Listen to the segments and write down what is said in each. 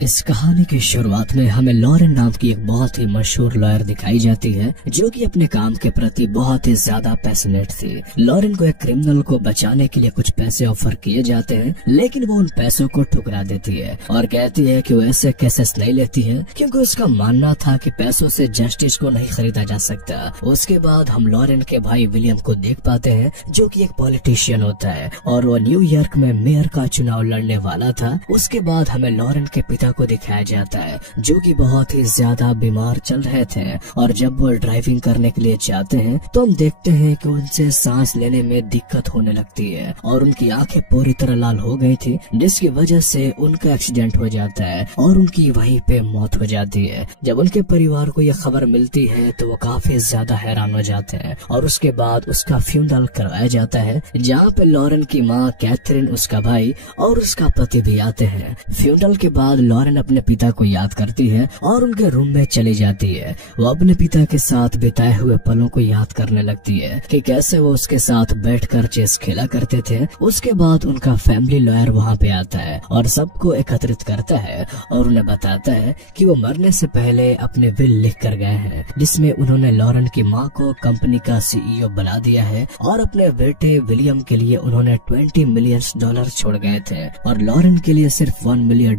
इस कहानी की शुरुआत में हमें लॉरेन नाम की एक बहुत ही मशहूर लॉयर दिखाई जाती है जो कि अपने काम के प्रति बहुत ही ज्यादा पैशनेट थी। लॉरेन को एक क्रिमिनल को बचाने के लिए कुछ पैसे ऑफर किए जाते हैं, लेकिन वो उन पैसों को ठुकरा देती है और कहती है कि वो ऐसे केसेस नहीं लेती है क्योंकि उसका मानना था कि पैसों से जस्टिस को नहीं खरीदा जा सकता। उसके बाद हम लॉरेन के भाई विलियम को देख पाते हैं जो कि एक पॉलिटिशियन होता है और वो न्यूयॉर्क में मेयर का चुनाव लड़ने वाला था। उसके बाद हमें लॉरेन के पिता को दिखाया जाता है जो कि बहुत ही ज्यादा बीमार चल रहे थे और जब वो ड्राइविंग करने के लिए जाते हैं तो हम देखते हैं कि उनसे सांस लेने में दिक्कत होने लगती है और उनकी आंखें पूरी तरह लाल हो गई थी, जिसकी वजह से उनका एक्सीडेंट हो जाता है और उनकी वहीं पे मौत हो जाती है। जब उनके परिवार को यह खबर मिलती है तो वो काफी ज्यादा हैरान हो जाते हैं और उसके बाद उसका फ्यूनरल करवाया जाता है जहाँ पे लॉरेन की माँ कैथरीन, उसका भाई और उसका पति भी आते हैं। फ्यूनरल के बाद लॉरेन अपने पिता को याद करती है और उनके रूम में चली जाती है। वो अपने पिता के साथ बिताए हुए पलों को याद करने लगती है कि कैसे वो उसके साथ बैठकर चेस खेला करते थे। उसके बाद उनका फैमिली लॉयर वहाँ पे आता है और सबको एकत्रित करता है और उन्हें बताता है कि वो मरने से पहले अपने विल लिख कर गए हैं जिसमें उन्होंने लॉरेन की माँ को कंपनी का CEO बना दिया है और अपने बेटे विलियम के लिए उन्होंने $20 मिलियन छोड़ गए थे और लॉरेन के लिए सिर्फ $1 मिलियन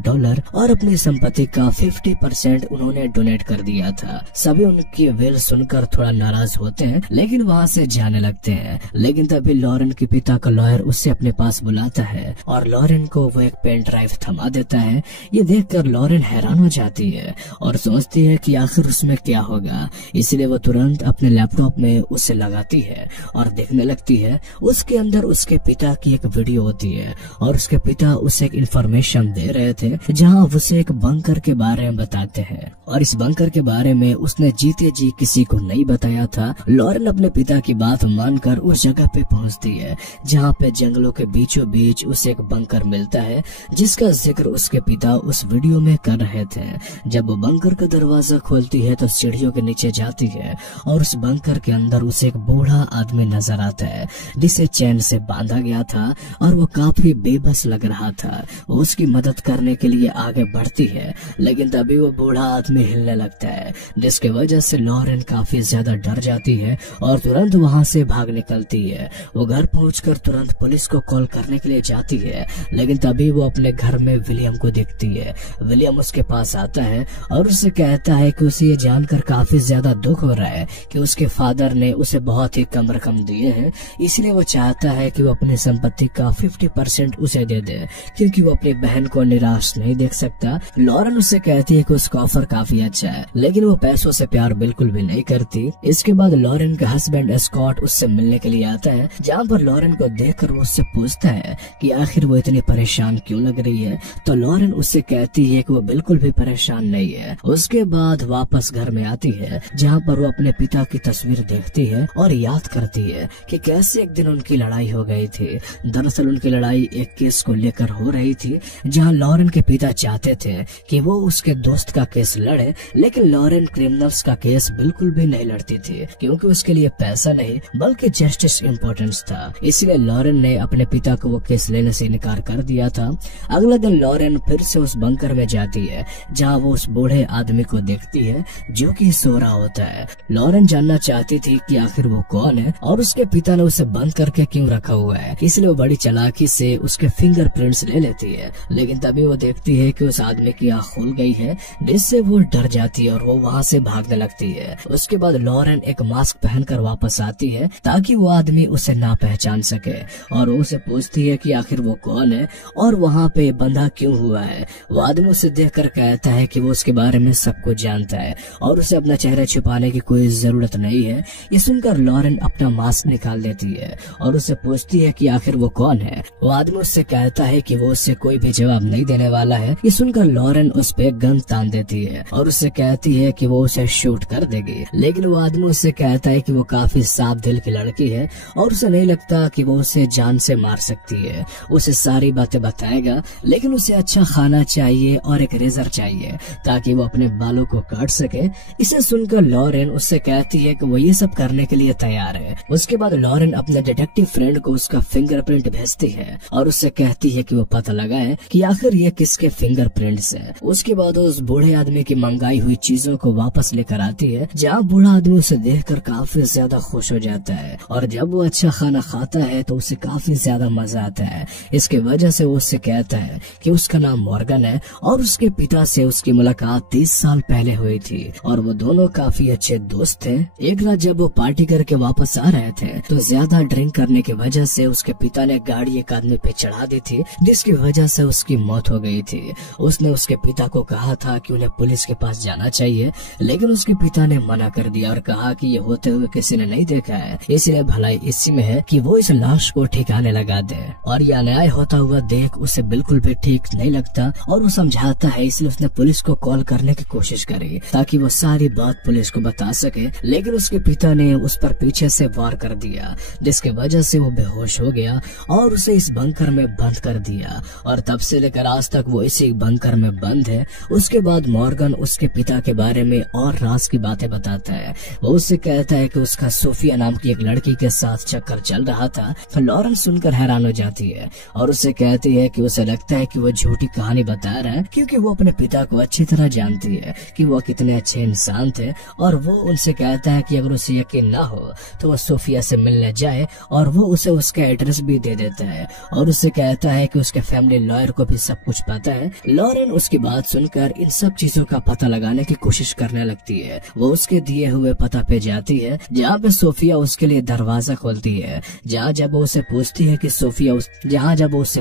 और अपनी संपत्ति का 50% उन्होंने डोनेट कर दिया था। सभी उनकी विल सुनकर थोड़ा नाराज होते हैं लेकिन वहाँ से जाने लगते हैं, लेकिन तभी लॉरेन के पिता का लॉयर उससे अपने पास बुलाता है और लॉरेन को वो एक पेन ड्राइव थमा देता है। ये देखकर लॉरेन हैरान हो जाती है और सोचती है कि आखिर उसमें क्या होगा, इसलिए वो तुरंत अपने लैपटॉप में उसे लगाती है और देखने लगती है। उसके अंदर उसके पिता की एक वीडियो होती है और उसके पिता उसे एक इंफॉर्मेशन दे रहे थे जहाँ उसे एक बंकर के बारे में बताते हैं और इस बंकर के बारे में उसने जीते जी किसी को नहीं बताया था। लॉरेन अपने पिता की बात मानकर उस जगह पे पहुंचती है जहाँ पे जंगलों के बीचों बीच उसे एक बंकर मिलता है जिसका जिक्र उसके पिता उस वीडियो में कर रहे थे। जब वो बंकर का दरवाजा खोलती है तो सीढ़ियों के नीचे जाती है और उस बंकर के अंदर उसे एक बूढ़ा आदमी नजर आता है जिसे चैन से बांधा गया था और वो काफी बेबस लग रहा था। वो उसकी मदद करने के लिए आगे बढ़ती है लेकिन तभी वो बूढ़ा आदमी हिलने लगता है जिसकी वजह से लॉरेन काफी ज्यादा डर जाती है और तुरंत वहां से भाग निकलती है। वो घर पहुंचकर तुरंत पुलिस को कॉल करने के लिए जाती है लेकिन तभी वो अपने घर में विलियम को देखती है। विलियम उसके पास आता है और उससे कहता है कि उसे ये जानकर काफी ज्यादा दुख हो रहा है कि उसके फादर ने उसे बहुत ही कम रकम दिए हैं, इसलिए वो चाहता है कि वो अपनी संपत्ति का 50% उसे दे दे क्योंकि वो अपनी बहन को निराश नहीं देख सकता। लॉरेन उससे कहती है कि उसका ऑफर काफी अच्छा है लेकिन वो पैसों से प्यार बिल्कुल भी नहीं करती। इसके बाद लॉरेन का हस्बैंड स्कॉट उससे मिलने के लिए आता है जहाँ पर लॉरेन को देखकर वो उससे पूछता है कि आखिर वो इतनी परेशान क्यों लग रही है, तो लॉरेन उससे कहती है कि वो बिल्कुल भी परेशान नहीं है। उसके बाद वापस घर में आती है जहाँ पर वो अपने पिता की तस्वीर देखती है और याद करती है कि कैसे एक दिन उनकी लड़ाई हो गई थी। दरअसल उनकी लड़ाई एक केस को लेकर हो रही थी जहाँ लॉरेन के पिता चाहते थे कि वो उसके दोस्त का केस लड़े, लेकिन लॉरेन क्रिमिनल्स का केस बिल्कुल भी नहीं लड़ती थी क्योंकि उसके लिए पैसा नहीं बल्कि जस्टिस इम्पोर्टेंस था। इसलिए लॉरेन ने अपने पिता को वो केस लेने से इनकार कर दिया था। अगले दिन लॉरेन फिर से उस बंकर में जाती है जहाँ वो उस बूढ़े आदमी को देखती है जो कि सो रहा होता है। लॉरेन जानना चाहती थी कि आखिर वो कौन है और उसके पिता ने उसे बंद करके क्यों रखा हुआ है, इसलिए वो बड़ी चालाकी से उसके फिंगरप्रिंट्स ले लेती है। लेकिन तभी वो देखती है कि उस आदमी की आँख खुल गई है जिससे वो डर जाती है और वो वहाँ से भागने लगती है। उसके बाद लॉरेन एक मास्क पहनकर वापस आती है ताकि वो आदमी उसे ना पहचान सके और वो उसे पूछती है कि आखिर वो कौन है और वहाँ पे बंधा क्यों हुआ है। वो आदमी उसे देखकर कहता है कि वो उसके बारे में सब कुछ जानता है और उसे अपना चेहरा छुपाने की कोई जरूरत नहीं है। ये सुनकर लॉरेन अपना मास्क निकाल देती है और उसे पूछती है कि आखिर वो कौन है। वो आदमी उससे कहता है कि वो उससे कोई भी जवाब नहीं देने वाला है। ये सुनकर लॉरेन उस पे गन तान देती है और उससे कहती है कि वो उसे शूट कर देगी, लेकिन वो आदमी उससे कहता है कि वो काफी साफ दिल की लड़की है और उसे नहीं लगता कि वो उसे जान से मार सकती है। उसे सारी बातें बताएगा लेकिन उसे अच्छा खाना चाहिए और एक रेजर चाहिए ताकि वो अपने बालों को काट सके। इसे सुनकर लॉरेन उससे कहती है कि वो ये सब करने के लिए तैयार है। उसके बाद लॉरेन अपने डिटेक्टिव फ्रेंड को उसका फिंगरप्रिंट भेजती है और उससे कहती है कि वो पता लगाए कि आखिर ये किसके फिंगर फिंगरप्रिंट्स है। उसके बाद उस बूढ़े आदमी की मंगाई हुई चीजों को वापस लेकर आती है, जहाँ बूढ़ा आदमी उसे देखकर काफी ज्यादा खुश हो जाता है और जब वो अच्छा खाना खाता है तो उसे काफी ज्यादा मजा आता है। इसके वजह से वो उससे कहता है कि उसका नाम मॉर्गन है और उसके पिता से उसकी मुलाकात 30 साल पहले हुई थी और वो दोनों काफी अच्छे दोस्त थे। एक रात जब वो पार्टी करके वापस आ रहे थे तो ज्यादा ड्रिंक करने की वजह से उसके पिता ने गाड़ी एक आदमी पे चढ़ा दी थी, जिसकी वजह से उसकी मौत हो गई थी। उसने उसके पिता को कहा था कि उन्हें पुलिस के पास जाना चाहिए, लेकिन उसके पिता ने मना कर दिया और कहा कि ये होते हुए किसी ने नहीं देखा है, इसलिए भलाई इसी में है कि वो इस लाश को ठिकाने लगा दे। और यह अन्याय होता हुआ देख उसे बिल्कुल भी ठीक नहीं लगता और वो समझाता है, इसलिए उसने पुलिस को कॉल करने की कोशिश करी ताकि वो सारी बात पुलिस को बता सके, लेकिन उसके पिता ने उस पर पीछे से वार कर दिया, जिसके वजह से वो बेहोश हो गया और उसे इस बंकर में बंद कर दिया और तब से लेकर आज तक वो इसी बंकर में बंद है। उसके बाद मॉर्गन उसके पिता के बारे में और राज की बातें बताता है। वो उससे कहता है कि उसका सोफिया नाम की एक लड़की के साथ चक्कर चल रहा था। लॉरेन सुनकर हैरान हो जाती है और उससे कहती है कि उसे लगता है कि वो झूठी कहानी बता रहा है, क्योंकि वो अपने पिता को अच्छी तरह जानती है कि वो कितने अच्छे इंसान थे। और वो उनसे कहता है कि अगर उसे यकीन ना हो तो वो सोफिया से मिलने जाए और वो उसे उसका एड्रेस भी दे देता है और उससे कहता है कि उसके फैमिली लॉयर को भी सब कुछ पता है। लॉरेन उसकी बात सुनकर इन सब चीजों का पता लगाने की कोशिश करने लगती है। वो उसके दिए हुए पता पे जाती है, जहाँ पे सोफिया उसके लिए दरवाजा खोलती है। जहाँ जब वो उससे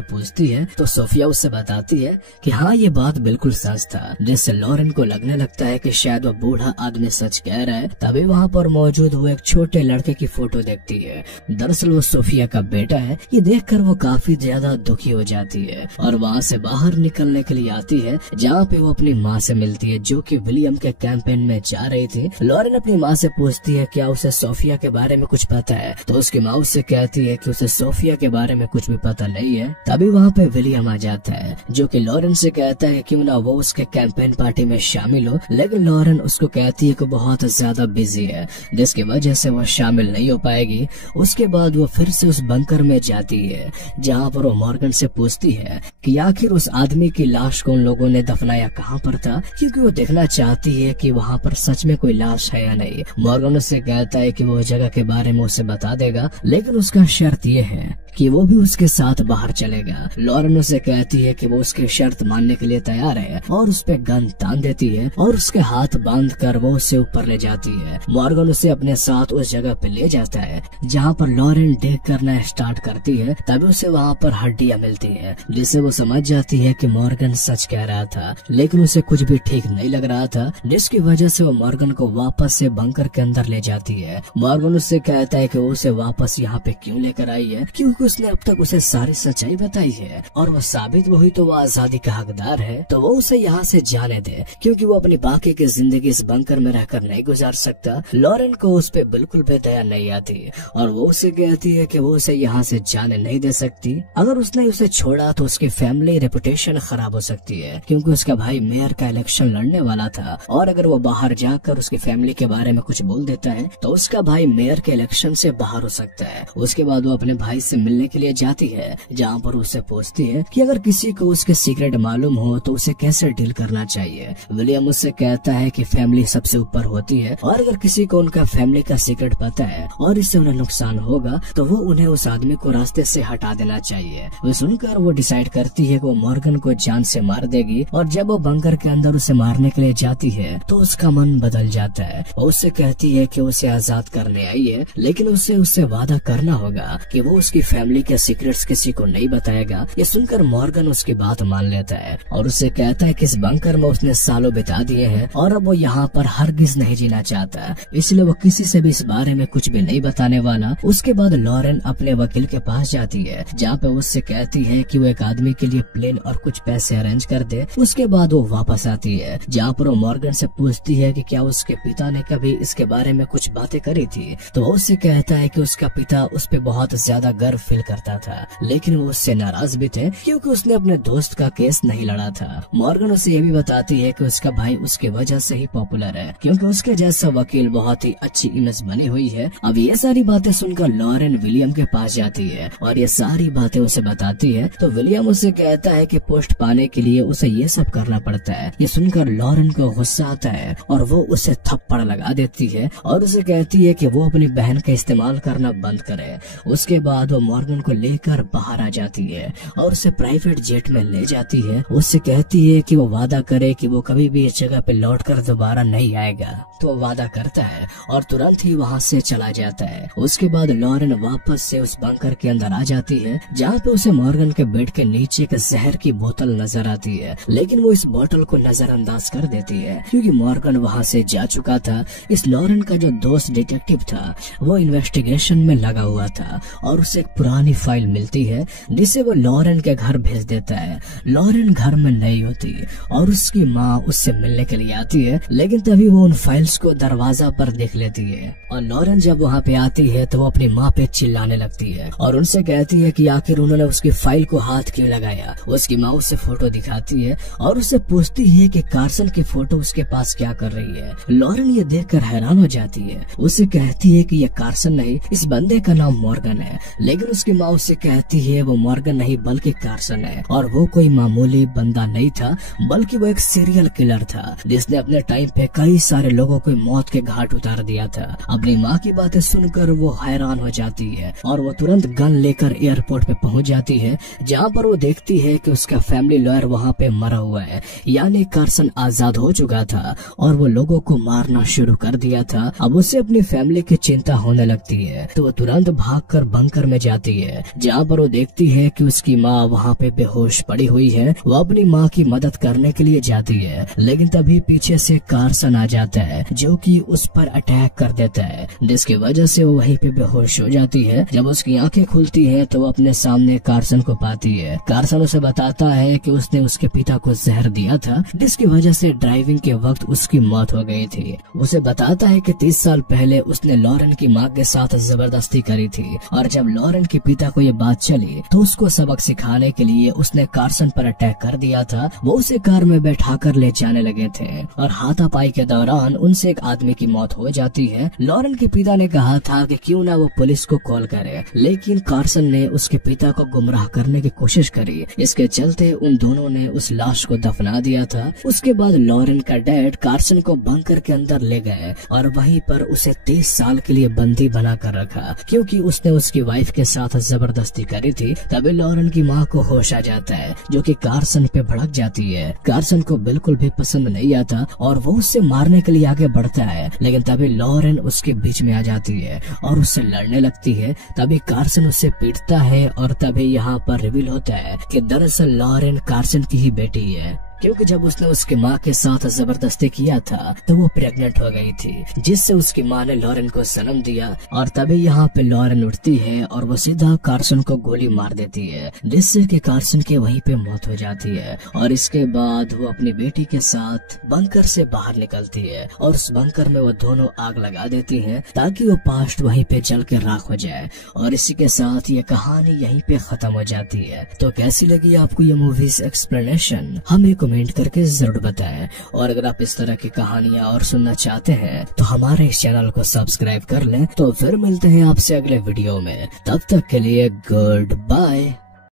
पूछती है तो सोफिया उससे बताती है कि हाँ ये बात बिल्कुल सच था, जिससे लॉरेन को लगने लगता है कि शायद वो बूढ़ा आदमी सच कह रहा है। तभी वहाँ पर मौजूद वो एक छोटे लड़के की फोटो देखती है। दरअसल वो सोफिया का बेटा है। ये देखकर वो काफी ज्यादा दुखी हो जाती है और वहाँ से बाहर निकलने के लिए आती है, जहाँ पे वो अपनी माँ से मिलती है जो कि विलियम के कैंपेन में जा रही थी। लॉरेन अपनी माँ से पूछती है क्या उसे सोफिया के बारे में कुछ पता है, तो उसकी माँ उससे कहती है कि उसे सोफिया के बारे में कुछ भी पता नहीं है। तभी वहाँ पे विलियम आ जाता है, जो कि लॉरेन से कहता है क्यों ना वो उसके कैंपेन पार्टी में शामिल हो, लेकिन लॉरेन उसको कहती है कि बहुत ज्यादा बिजी है, जिसकी वजह से वो शामिल नहीं हो पाएगी। उसके बाद वो फिर से उस बंकर में जाती है, जहाँ पर वो मॉर्गन से पूछती है कि आखिर उस आदमी की लाश को उन लोगों ने दफनाया कहाँ पर था, क्योंकि वो देखना चाहती है कि वहाँ पर सच में कोई लाश है या नहीं। मॉर्गन उससे कहता है कि वो जगह के बारे में उसे बता देगा, लेकिन उसका शर्त ये है कि वो भी उसके साथ बाहर चलेगा। लॉरेन उसे कहती है कि वो उसकी शर्त मानने के लिए तैयार है और उस पे गन तान देती है और उसके हाथ बांध कर वो उसे ऊपर ले जाती है। मॉर्गन उसे अपने साथ उस जगह पे ले जाता है जहाँ पर लॉरेन डेग करना स्टार्ट करती है। तभी उसे वहाँ पर हड्डियाँ मिलती है, जिससे वो समझ जाती है कि मॉर्गन सच कह रहा था, लेकिन उसे कुछ भी ठीक नहीं लग रहा था, जिसकी वजह से वो मॉर्गन को वापस से बंकर के अंदर ले जाती है। मॉर्गन उससे कहता है कि वो उसे वापस यहाँ पे क्यों लेकर आई है, क्योंकि उसने अब तक उसे सारी सच्चाई बताई है और वो साबित हुई तो वो आजादी का हकदार है, तो वो उसे यहाँ से जाने दे, क्योंकि वो अपनी बाकी की जिंदगी इस बंकर में रहकर नहीं गुजार सकता। लॉरेन को उस पे बिल्कुल भी दया नहीं आती और वो उसे कहती है कि वो उसे यहाँ से जाने नहीं दे सकती। अगर उसने उसे छोड़ा तो उसकी फैमिली रेपुटेशन खराब हो सकती है, क्योंकि उसका भाई मेयर का इलेक्शन लड़ने वाला था और अगर वो बाहर जाकर उसकी फैमिली के बारे में कुछ बोल देता है तो उसका भाई मेयर के इलेक्शन से बाहर हो सकता है। उसके बाद वो अपने भाई से मिलने के लिए जाती है, जहाँ पर उससे पूछती है कि अगर किसी को उसके सीक्रेट मालूम हो तो उसे कैसे डील करना चाहिए। विलियम उससे कहता है कि फैमिली सबसे ऊपर होती है और अगर किसी को उनका फैमिली का सीक्रेट पता है और इससे उन्हें नुकसान होगा तो वो उन्हें उस आदमी को रास्ते से हटा देना चाहिए। वो सुनकर वो डिसाइड करती है कि वो मॉर्गन को जान से मार देगी और जब वो बंकर के अंदर उसे मारने के लिए जाती है तो उसका मन बदल जाता है। वो उससे कहती है कि उसे आजाद करने आई है, लेकिन उससे वादा करना होगा कि वो उसकी फैमिली के सीक्रेट्स किसी को नहीं बताएगा। ये सुनकर मॉर्गन उसकी बात मान लेता है और उससे कहता है कि इस बंकर में उसने सालों बिता दिए हैं और अब वो यहाँ पर हरगिज नहीं जीना चाहता, इसलिए वो किसी से भी इस बारे में कुछ भी नहीं बताने वाला। उसके बाद लॉरेन अपने वकील के पास जाती है, जहाँ पे उससे कहती है कि वो एक आदमी के लिए प्लेन और कुछ पैसे अरेंज कर दे। उसके बाद वो वापस आती है, जहाँ पर वो मॉर्गन से पूछती है कि क्या उसके पिता ने कभी इसके बारे में कुछ बातें करी थी, तो वो उससे कहता है कि उसका पिता उस पे बहुत ज्यादा गर्व फील करता था, लेकिन वो उससे नाराज भी थे क्योंकि उसने अपने दोस्त का केस नहीं लड़ा था। मॉर्गन उसे ये भी बताती है कि उसका भाई उसकी वजह से ही पॉपुलर है, क्योंकि उसके जैसा वकील बहुत ही अच्छी इमेज बनी हुई है। अब ये सारी बातें सुनकर लॉरेन विलियम के पास जाती है और ये सारी बातें उसे बताती है, तो विलियम उससे कहता है कि पोस्ट पाने के लिए उसे ये सब करना पड़ता है। ये सुनकर लॉरेन को गुस्सा आता है और वो उसे थप्पड़ लगा देती है और उसे कहती है कि वो अपनी बहन का इस्तेमाल करना बंद करे। उसके बाद वो मॉर्गन को लेकर बाहर आ जाती है और उसे प्राइवेट जेट में ले जाती है। उससे कहती है कि वो वादा करे कि वो कभी भी इस जगह पे लौटकर दोबारा नहीं आएगा। तो वो वादा करता है और तुरंत ही वहाँ से चला जाता है। उसके बाद लॉरेन वापस से उस बंकर के अंदर आ जाती है जहाँ पे उसे मॉर्गन के बेड के नीचे एक जहर की बोतल नजर आती है, लेकिन वो इस बोतल को नजरअंदाज कर देती है क्योंकि मॉर्गन वहाँ से जा चुका था। इस लॉरेन का जो दोस्त डिटेक्टिव था वो इन्वेस्टिगेशन में लगा हुआ था और उसे एक पुरानी फाइल मिलती है जिसे वो लॉरेन के घर भेज देता है। लॉरेन घर में नहीं होती और उसकी माँ उससे मिलने के लिए आती है, लेकिन तभी वो उन फाइल्स को दरवाजा पर देख लेती है और लॉरेन जब वहाँ पे आती है तो वो अपनी माँ पे चिल्लाने लगती है और उनसे कहती है कि आखिर उन्होंने उसकी फाइल को हाथ क्यों लगाया। उसकी माँ उसे फोटो दिखाती है और उससे पूछती है कि कार्सन की फोटो उसके पास क्या कर रही है। लॉरेन ये देखकर हैरान हो जाती है। उसे कहती है कि ये कार्सन नहीं, इस बंदे का नाम मॉर्गन है, लेकिन उसकी माँ उससे कहती है वो मॉर्गन नहीं बल्कि कार्सन है और वो कोई मामूली बंदा नहीं था बल्कि वो एक सीरियल किलर था जिसने अपने टाइम पे कई सारे लोगों को मौत के घाट उतार दिया था। अपनी माँ की बातें सुनकर वो हैरान हो जाती है और वो तुरंत गन लेकर एयरपोर्ट पे पहुंच जाती है जहाँ पर वो देखती है कि उसका फैमिली लॉयर वहाँ पे मरा हुआ है, यानी कार्सन आजाद हो चुका था और वो लोगों को मारना शुरू कर दिया था। अब उसे अपनी फैमिली की चिंता होने लगती है तो वो तुरंत भागकर बंकर में जाती है जहाँ पर वो देखती है कि उसकी माँ वहाँ पे बेहोश पड़ी हुई है। वो अपनी माँ की मदद करने के लिए जाती है, लेकिन तभी पीछे से कार्सन आ जाता है जो कि उस पर अटैक कर देता है, जिसकी वजह से वो वहीं पे बेहोश हो जाती है। जब उसकी आंखें खुलती हैं तो वो अपने सामने कार्सन को पाती है। कार्सन उसे बताता है कि उसने उसके पिता को जहर दिया था जिसकी वजह से ड्राइविंग के वक्त उसकी मौत हो गई थी। उसे बताता है कि 30 साल पहले उसने लॉरेन की माँ के साथ जबरदस्ती करी थी और जब लॉरेन के पिता को ये बात चली तो उसको सबक सिखाने के लिए उसने कार्सन पर अटैक कर दिया था। वो उसे कार में बैठाकर ले जाने लगे थे और हाथापाई के दौरान उनसे एक आदमी की मौत हो जाती है। लॉरेन के पिता ने कहा था कि क्यों ना वो पुलिस को कॉल करे, लेकिन कार्सन ने उसके पिता को गुमराह करने की कोशिश करी। इसके चलते उन दोनों ने उस लाश को दफना दिया था। उसके बाद लॉरेन का डैड कार्सन को बंकर के अंदर ले गए और वहीं पर उसे 30 साल के लिए बंदी बना कर रखा क्योंकि उसने उसकी वाइफ के साथ जबरदस्ती करी थी। तभी लॉरेन की माँ को होश आ जाता है जो कि कार्सन पे भड़क जाती है। कार्सन को बिल्कुल भी पसंद नहीं आता और वो उससे मारने के लिए आगे बढ़ता है, लेकिन तभी लॉरेन उसके बीच में आ जाती है और उससे लड़ने लगती है। तभी कार्सन उससे पीटता है और तभी यहाँ पर रिवील होता है कि दरअसल लॉरेन कार्सन की ही बेटी है, क्योंकि जब उसने उसकी माँ के साथ जबरदस्ती किया था तो वो प्रेग्नेंट हो गई थी, जिससे उसकी माँ ने लॉरेन को जन्म दिया। और तभी यहाँ पे लॉरेन उठती है और वो सीधा कार्सन को गोली मार देती है, जिससे कि कार्सन की वहीं पे मौत हो जाती है। और इसके बाद वो अपनी बेटी के साथ बंकर से बाहर निकलती है और उस बंकर में वो दोनों आग लगा देती हैं ताकि वो पास्ट वहीं पे जल के राख हो जाए। और इसी के साथ ये कहानी यहीं पे खत्म हो जाती है। तो कैसी लगी आपको ये मूवीज एक्सप्लेनेशन हमें कमेंट करके जरूर बताएं। और अगर आप इस तरह की कहानियां और सुनना चाहते हैं तो हमारे इस चैनल को सब्सक्राइब कर लें। तो फिर मिलते हैं आपसे अगले वीडियो में, तब तक के लिए गुड बाय।